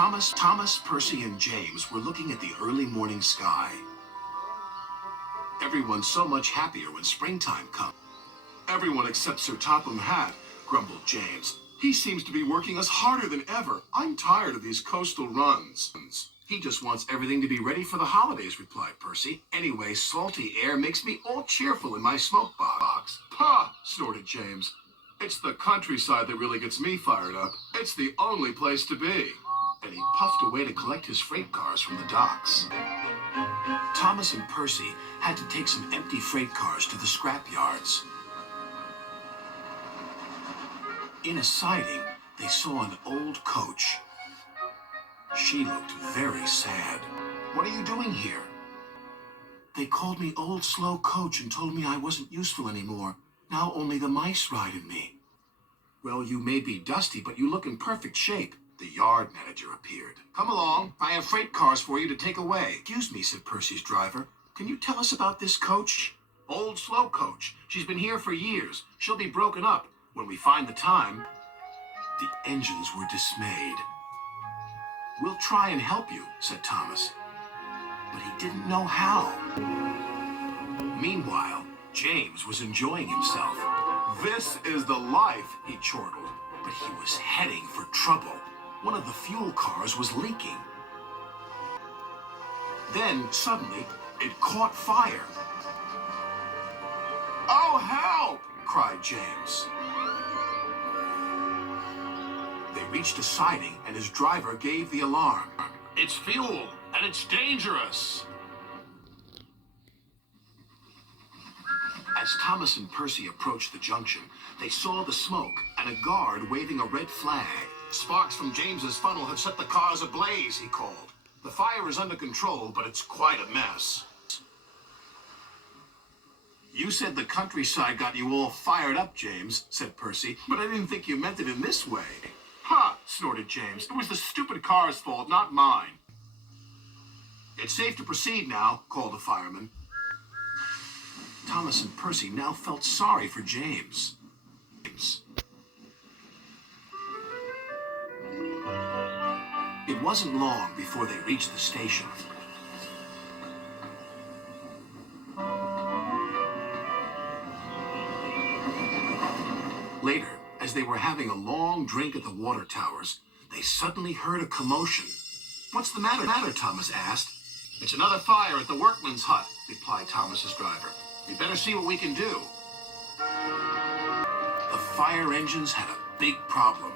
Thomas, Percy, and James were looking at the early morning sky. Everyone's so much happier when springtime comes. Everyone except Sir Topham Hatt, grumbled James. He seems to be working us harder than ever. I'm tired of these coastal runs. He just wants everything to be ready for the holidays, replied Percy. Anyway, salty air makes me all cheerful in my smoke box. Pah, snorted James. It's the countryside that really gets me fired up. It's the only place to be. And he puffed away to collect his freight cars from the docks. Thomas and Percy had to take some empty freight cars to the scrap yards. In a siding, they saw an old coach. She looked very sad. What are you doing here? They called me Old Slow Coach and told me I wasn't useful anymore. Now only the mice ride in me. Well, you may be dusty, but you look in perfect shape. The yard manager appeared. Come along. I have freight cars for you to take away. Excuse me, said Percy's driver. Can you tell us about this coach? Old Slow Coach. She's been here for years. She'll be broken up when we find the time. The engines were dismayed. We'll try and help you, said Thomas. But he didn't know how. Meanwhile, James was enjoying himself. This is the life, he chortled. But he was heading for trouble. One of the fuel cars was leaking. Then, suddenly, it caught fire. Oh, help! Cried James. They reached a siding, and his driver gave the alarm. It's fuel, and it's dangerous. As Thomas and Percy approached the junction, they saw the smoke and a guard waving a red flag. Sparks from James's funnel have set the cars ablaze, he called. The fire is under control, but it's quite a mess. You said the countryside got you all fired up, James, said Percy, but I didn't think you meant it in this way. Ha, snorted James. It was the stupid car's fault, not mine. It's safe to proceed now, called the fireman. Thomas and Percy now felt sorry for James. It wasn't long before they reached the station. Later, as they were having a long drink at the water towers, they suddenly heard a commotion. What's the matter, Thomas asked. It's another fire at the workman's hut, replied Thomas's driver. We better see what we can do. The fire engines had a big problem.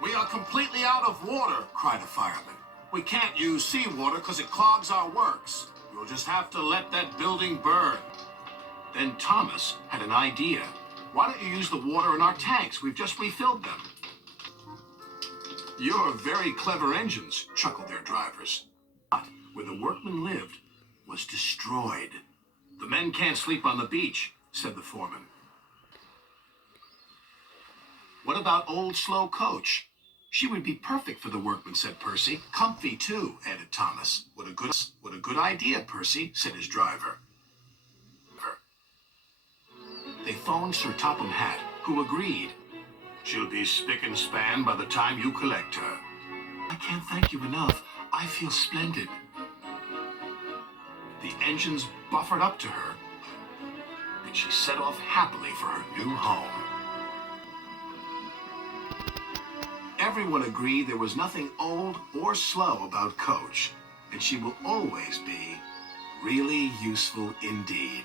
We are completely out of water, cried a fireman. We can't use seawater because it clogs our works. We'll just have to let that building burn. Then Thomas had an idea. Why don't you use the water in our tanks? We've just refilled them. You're very clever engines, chuckled their drivers. But where the workmen lived was destroyed. The men can't sleep on the beach, said the foreman. What about Old Slow Coach? She would be perfect for the workmen, said Percy. Comfy, too, added Thomas. What a good idea, Percy, said his driver. They phoned Sir Topham Hatt, who agreed. She'll be spick and span by the time you collect her. I can't thank you enough. I feel splendid. The engines buffered up to her, and she set off happily for her new home. Everyone agreed there was nothing old or slow about Coach, and she will always be really useful indeed.